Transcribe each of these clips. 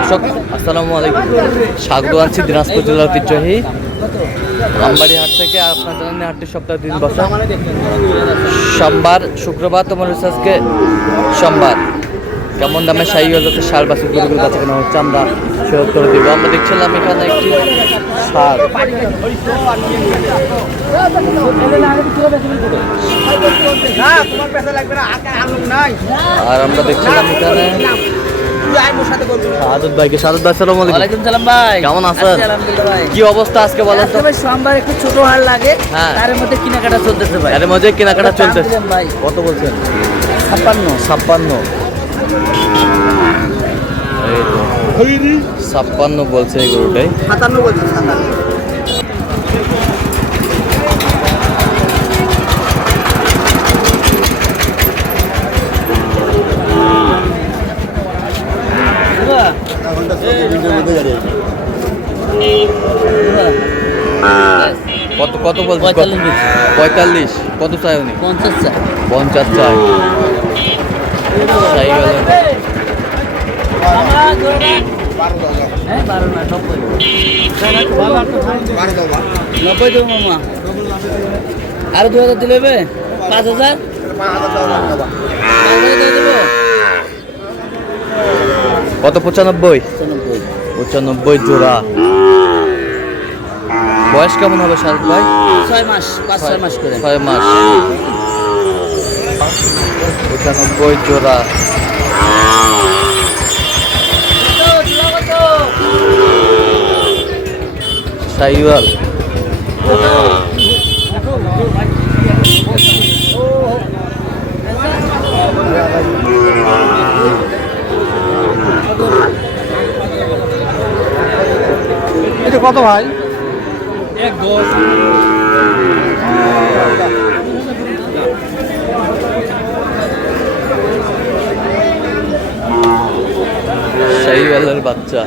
দর্শক আসসালামু আলাইকুম, স্বাগত আছি দিনাজপুর জেলার ঐতিহ্যবাহী আমবাড়ি হাট থেকে। আপনার জানেন হাটটি সপ্তাহে 3 বছর, সোমবার শুক্রবার। তোমার আজকে সোমবার। কেমন দামে শাহিওয়াল যাতে ষাঁড় বাছুর গরুগুলো বাচ্চা কেনা হচ্ছে আমরা সে উত্তর দিব। আমরা দেখছিলাম এখানে একটি ষাঁড়, আর আমরা দেখছিলাম এখানে সাদত ভাইকে। সাদত ভাই আসসালামু ওয়ালাইকুম সালাম ভাই, কেমন আছেন? আলহামদুলিল্লাহ। কি অবস্থা আজকে বলেন তো? ভাই সোমবার একটু ছোট হার লাগে, হ্যাঁ, তার মধ্যে কেনাকাটা চলতেছে ভাই। এর মধ্যে কেনাকাটা চলতেছে ভাই। কত বলছেন? 56 56 বলছে এই গরুটাই। 57 বলছে। কত কত বলছে? 45। কত চাই উনি? 50 চাই। 50 চাই। শাহিওয়াল হ্যাঁ 12 না 90 দেবো মামা। আরো 2000 দিলে হবে? 5000 দেবো। কত? 95। 95 জোড়া। বয়স কেমন হবে শারদ ভাই? 6 মাস, 5-6 মাস করে। 6 মাস। 95 জোড়া। শাহিওয়াল এটা কত ভাই? শাহিওয়ালের বাচ্চা।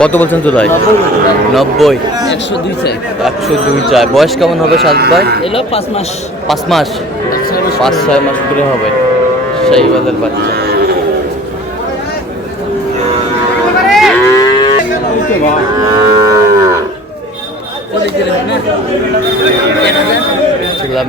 কত বলছেন তো ভাই? 90। 102 চাই। 102 চাই। বয়স কেমন হবে শারদ ভাই? এলো 5 মাস। 5 মাস। 5-6 মাস করে হবে শাহিওয়ালের বাচ্চা। ছিলাম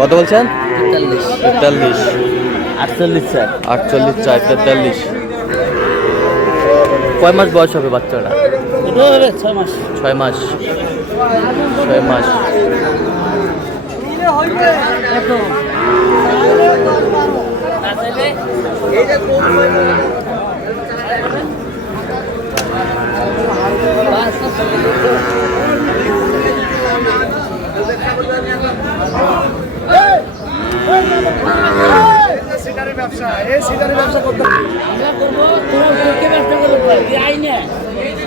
কত বলছেন? 43। 48 চাই। 48 চাই। 43। কয় মাস বয়স হবে বাচ্চাটা? এটা হবে 6 মাস। 6 মাস। 6 মাস। ব্যবসা করতে আমরা করবো, তোমার পক্ষে ব্যবসা করবো ভাই। তুই আই না,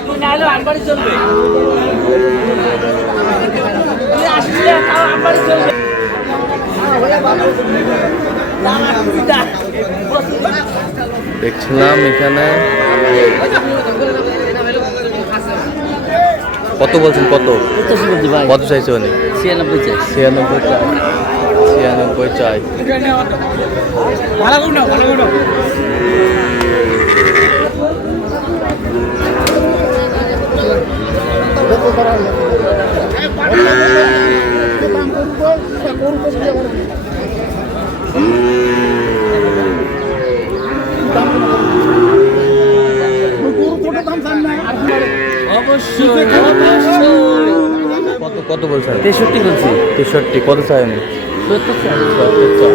তুই না হলে আমবাড়ি চলবে। তুই আসিস না, তাও আমবাড়ি চলবে। দেখছিলাম এখানে কত বলছেন? কত কত চাইছে উনি? 96 চাই। 96 চাই। 96 চাই। ভালো করুন না, ভালো করুন। অবশ্যই। কত কত বলছেন? 63 বলছি। 63। কত চাই উনি? 70 চাই। 70 চাই।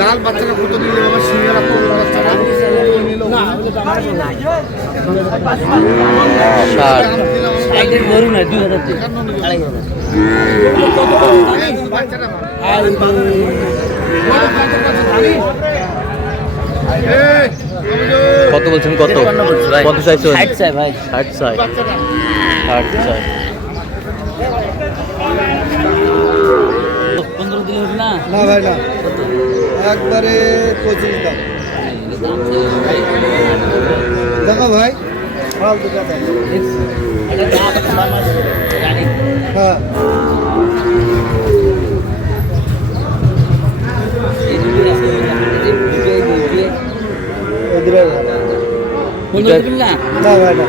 লাল বাচ্চারা কত নিলে বাবা? সিঙ্গারা কোন বাচ্চারা? আইটেম গরু না 2000 টাকা 2500 বাচ্চাটা ভালো। আর কত বলছেন কত? কত চাইছেন? 60 চাই ভাই 60 চাই। 60 চাই। 15 দিলে হবে না না ভাই না, একবারে 25 দাম। দেখো ভাই, ফালতু কথা। এটা দাম জানি হ্যাঁ, এদিকে ভালো। 15 দিবেন না না ভাই না,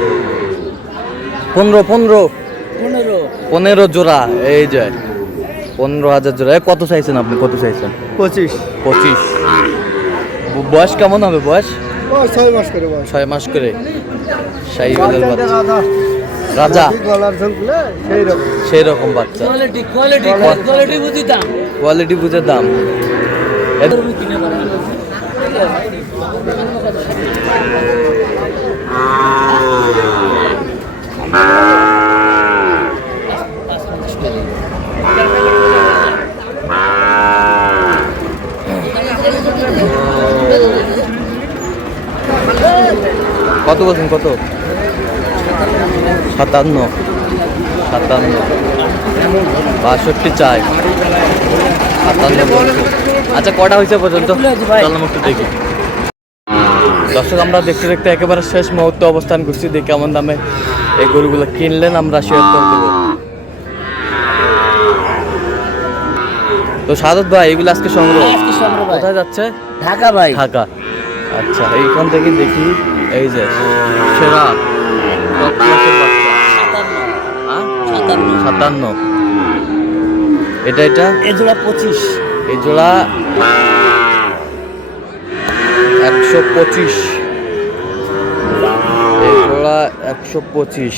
15 15 15 15 জোড়া এই যে 15,000 জোড়া। এ কত চাইছেন আপনি? কত চাইছেন? 25। 25। বয়স কেমন হবে? বয়স ও 6 মাস করে বয়স। 6 মাস করে। শাহিওয়ালের বাচ্চা রাজা রাজা গলার ঝুঁকলে সেই রকম। সেই রকম বাচ্চা। কোয়ালিটি বুঝি দাম কোয়ালিটি বুঝে দাম। এদের কিনে পারেন কত বলছেন? কত? 57 57 62 চাই। 57 বলছে। আচ্ছা কটা হয়েছে পর্যন্ত? চললাম একটু দেখি। দর্শক আমরা দেখতে দেখতে একেবারে শেষ মুহূর্তে অবস্থান করছি। দেখি কেমন দামে এই গরুগুলো কিনলেন, আমরা শেয়ার করে দেবো। তো সাদত ভাই, এগুলো আজকে সংগ্রহ আজকে সংগ্রহ ভাই। কোথায় যাচ্ছে? ঢাকা ভাই ঢাকা। আচ্ছা, এইখান থেকে দেখি। এই যে সেরা top class-এর বাচ্চা। 57। এটা এই জোড়া 25 এই জোড়া 125। এই জোড়া 125।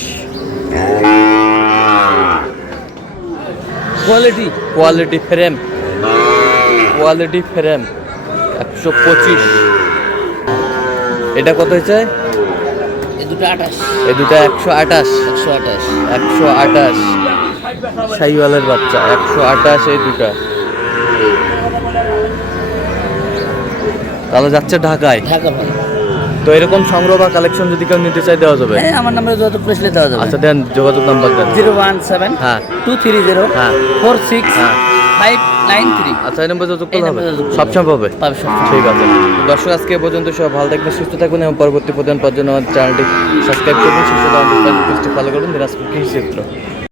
Quality frame 125। এটা কত হয়েছে? এই দুটো 28 এই দুটো 128। 128 শাহিওয়ালের বাচ্চা 128 এই দুটা। তাহলে যাচ্ছে ঢাকায়। ঢাকা ভাই তো এরকম সংগ্রহ বা কালেকশন যদি কেউ নিতে চাই দেওয়া যাবে? হ্যাঁ আমার নাম্বারে যোগাযোগ করলে দেওয়া যাবে আচ্ছা দেন, যোগাযোগ নাম্বার দেন। 017 হ্যাঁ 230 হ্যাঁ 46 হ্যাঁ। 593 আচ্ছা এই নাম্বার যোগাযোগ এই করলে হবে? নাম্বারে যোগাযোগ করলে সবসময় পাবে? পাবে সব ঠিক আছে। দর্শক আজকে এ পর্যন্ত সবাই ভালো থাকবেন, সুস্থ থাকবেন এবং পরবর্তী প্রদান পাওয়ার জন্য আমাদের চ্যানেলটি সাবস্ক্রাইব করবেন, সুস্থ থাকবেন, ফলো করুন দিনাজপুর কৃষি চিত্র।